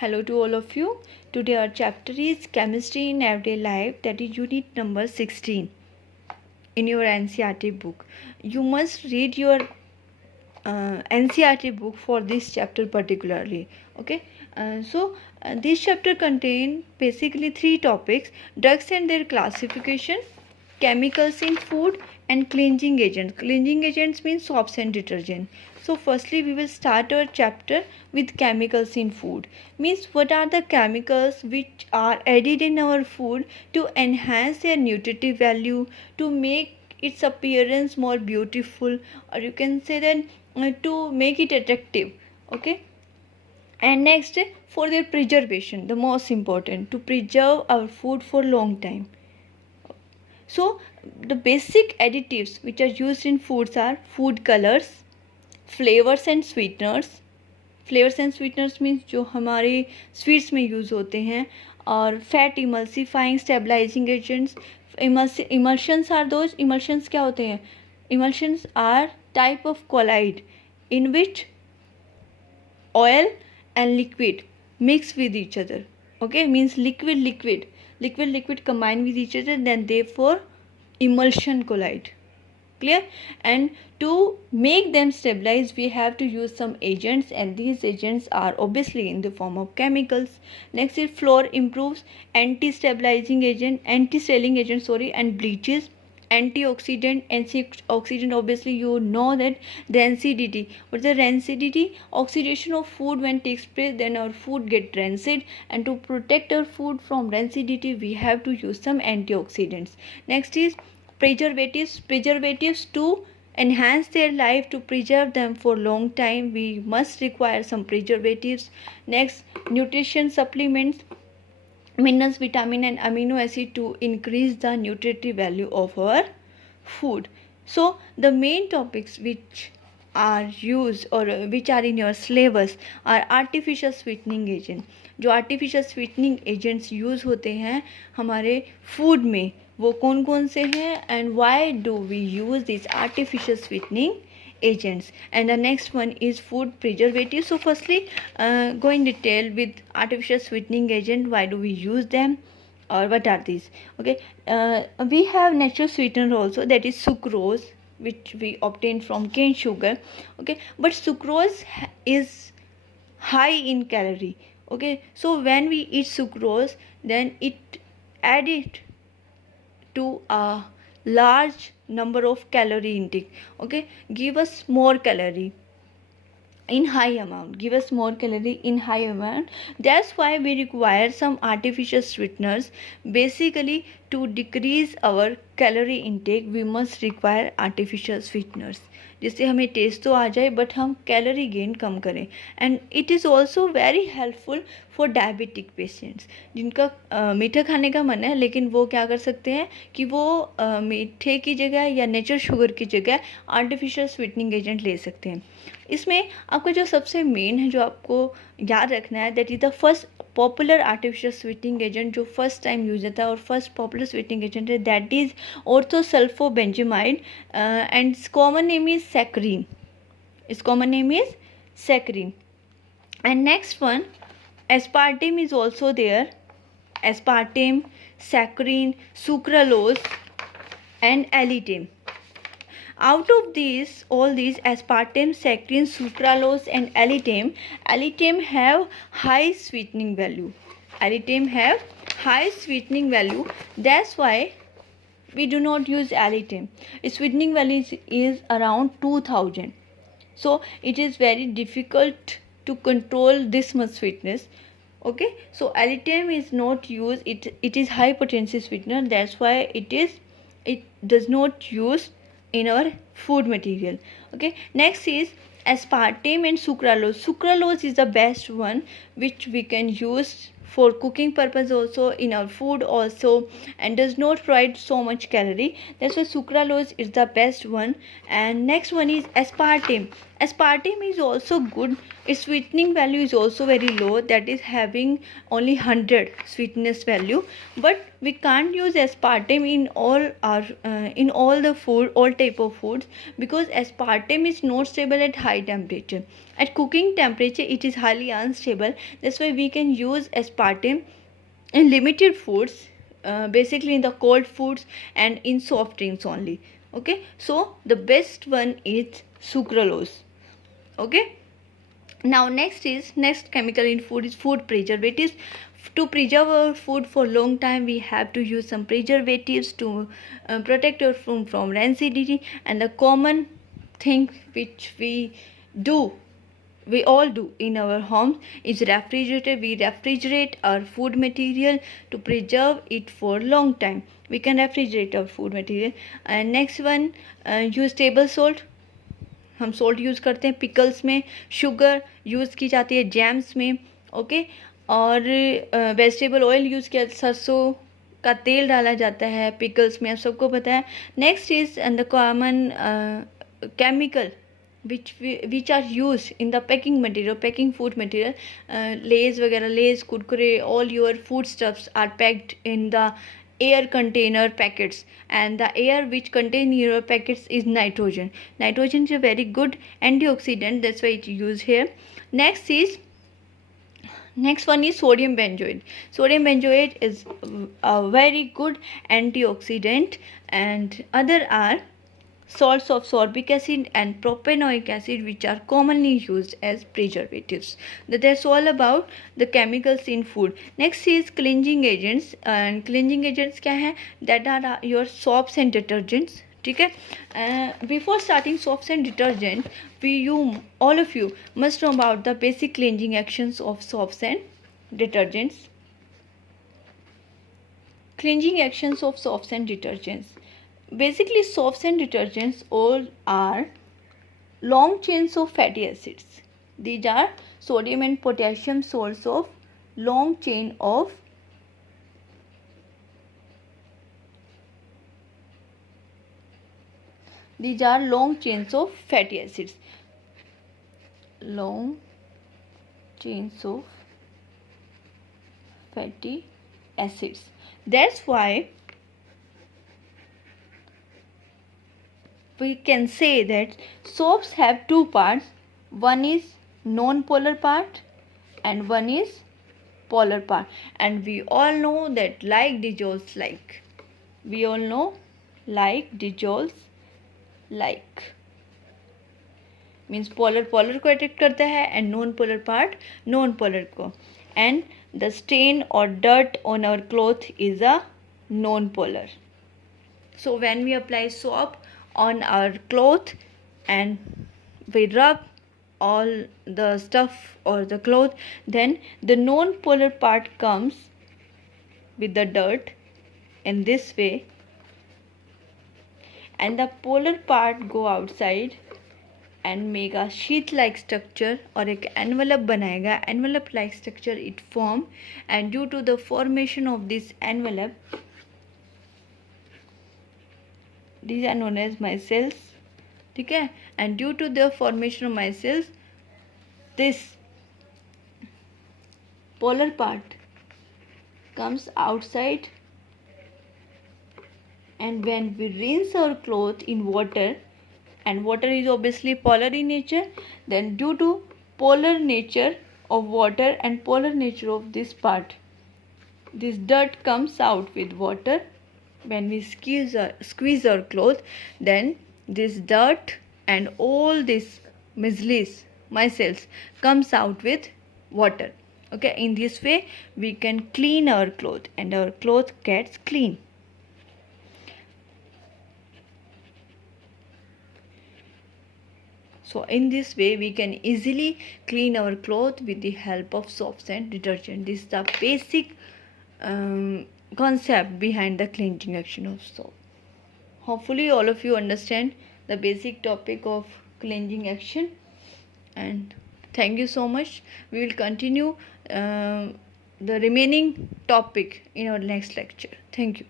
Hello to all of you. Today our chapter is Chemistry in Everyday Life, that is unit number 16 in your NCERT book. You must read your NCERT book for this chapter particularly. Okay. This chapter contains basically three topics: drugs and their classification, chemicals in food, and cleansing agents. Cleansing agents means soaps and detergent. So firstly we will start our chapter with chemicals in food. Means what are the chemicals which are added in our food to enhance their nutritive value, to make its appearance more beautiful, or you can say that to make it attractive. Okay. And next, for their preservation, the most important, to preserve our food for long time. So the basic additives which are used in foods are food colors, flavours and sweeteners. Flavours and sweeteners means जो हमारे sweets में use होते हैं, और fat emulsifying stabilising agents. Emulsions are those. Emulsions क्या होते हैं? Emulsions are type of colloid in which oil and liquid mix with each other. Okay, means liquid combine with each other, then therefore emulsion collide. Clear? And to make them stabilize we have to use some agents, and these agents are obviously in the form of chemicals. Next is fluor improves, anti-stabilizing agent, anti-scaling agent, and bleaches, antioxidant obviously you know that rancidity. What's the rancidity? Oxidation of food when takes place, then our food get rancid, and to protect our food from rancidity we have to use some antioxidants. Next is preservatives to enhance their life, to preserve them for long time we must require some preservatives. Next, nutrition supplements, minerals, vitamin and amino acid to increase the nutritive value of our food. So the main topics which are used or which are in your syllabus are artificial sweetening agent. जो artificial sweetening agents use होते हैं हमारे food में, वो कौन कौन से हैं, and why do we use these artificial sweetening agents. And the next one is food preservatives. So firstly go in detail with artificial sweetening agent, why do we use them, or what are these. Okay. We have natural sweetener also, that is sucrose, which we obtain from cane sugar. Okay, but sucrose is high in calorie. Okay, so when we eat sucrose, then it added to a large number of calorie intake. Okay, give us more calorie in high amount, give us more calorie in high amount. That's why we require some artificial sweeteners. Basically to decrease our calorie intake we must require artificial sweeteners, जिससे हमें test तो आ जाए but हम calorie gain कम करें. And it is also very helpful for diabetic patients, जिनका मीठा खाने का मन है लेकिन वो क्या कर सकते हैं कि वो मीठे की जगह या नेचुरल शुगर की जगह आर्टिफिशियल स्वीटनिंग एजेंट ले सकते हैं. इसमें आपको जो सबसे मेन है जो आपको याद रखना है, that is the first popular artificial sweetening agent जो फर्स्ट टाइम यूज होता है और फर्स्ट पॉपुलर स्वीटनिंग एजेंट है, that is orthosulfobenzamide and its common name is saccharin. Its common name is saccharin. And next one, aspartame is also there. Aspartame, saccharin, sucralose and allitame. Out of these, all these aspartame, saccharin, sucralose and allitame have high sweetening value. Allitame have high sweetening value. That's why we do not use allitame. Its sweetening value is around 2000. So it is very difficult to control this much sweetness. Okay, so allitame is not used. It is high potency sweetener. That's why it does not use in our food material. Okay, next is aspartame and sucralose. Sucralose is the best one which we can use for cooking purpose also, in our food also, and does not provide so much calorie. That's why sucralose is the best one. And next one is aspartame. Aspartame is also good. Its sweetening value is also very low, that is having only 100 sweetness value. But we can't use aspartame in all the food, all type of foods, because aspartame is not stable at high temperature. At cooking temperature, it is highly unstable. That's why we can use aspartame in limited foods, basically in the cold foods and in soft drinks only. Okay, so the best one is sucralose. Okay, now next chemical in food is food preservatives. To preserve our food for long time, we have to use some preservatives to protect our food from rancidity. And the common thing which we all do in our homes is refrigerator. We refrigerate our food material to preserve it for long time. We can refrigerate our food material. And next one, use table salt. हम salt use करते हैं pickles में, sugar use की जाती है jams में. Okay, और vegetable oil use किया, सरसों का तेल डाला जाता है पिकल्स में, आप सबको पता है. Next is the common chemical which are used in the packing food material. Lays वगैरह, लेज, Kurkure, all your food stuffs are packed in the air container packets, and the air which contain your packets is nitrogen. Nitrogen is a very good antioxidant, that's why it's used here. Next one is sodium benzoate. Sodium benzoate is a very good antioxidant, and other are salts of sorbic acid and propanoic acid, which are commonly used as preservatives. That's all about the chemicals in food. Next is cleansing agents. And cleansing agents क्या है? That are your soaps and detergents. ठीक है. Before starting soaps and detergent, all of you must know about the basic cleansing actions of soaps and detergents. Cleansing actions of soaps and detergents. Basically, soaps and detergents all are long chains of fatty acids. These are sodium and potassium salts of long chain of these are long chains of fatty acids. Long chains of fatty acids. That's why we can say that soaps have two parts. One is non-polar part and one is polar part. And we all know that like dissolves like. We all know like dissolves like. Means polar को attract करता है and non-polar part non-polar को. And the stain or dirt on our cloth is a non-polar. So when we apply soap on our cloth and we rub all the stuff or the cloth, then the non-polar part comes with the dirt in this way, and the polar part go outside and make a sheet like structure और एक envelope बनाएगा. Envelope like structure it form, and due to the formation of this envelope, these are known as micelles. ठीक है. And due to the formation of micelles, this polar part comes outside, and when we rinse our cloth in water, and water is obviously polar in nature, then due to polar nature of water and polar nature of this part, this dirt comes out with water. When we squeeze our cloth, then this dirt and all this micelles comes out with water. Okay, in this way we can clean our cloth and our cloth gets clean. So in this way we can easily clean our cloth with the help of soaps and detergent. This is the basic concept behind the cleansing action of soap. Hopefully all of you understand the basic topic of cleansing action, and thank you so much. We will continue the remaining topic in our next lecture. Thank you.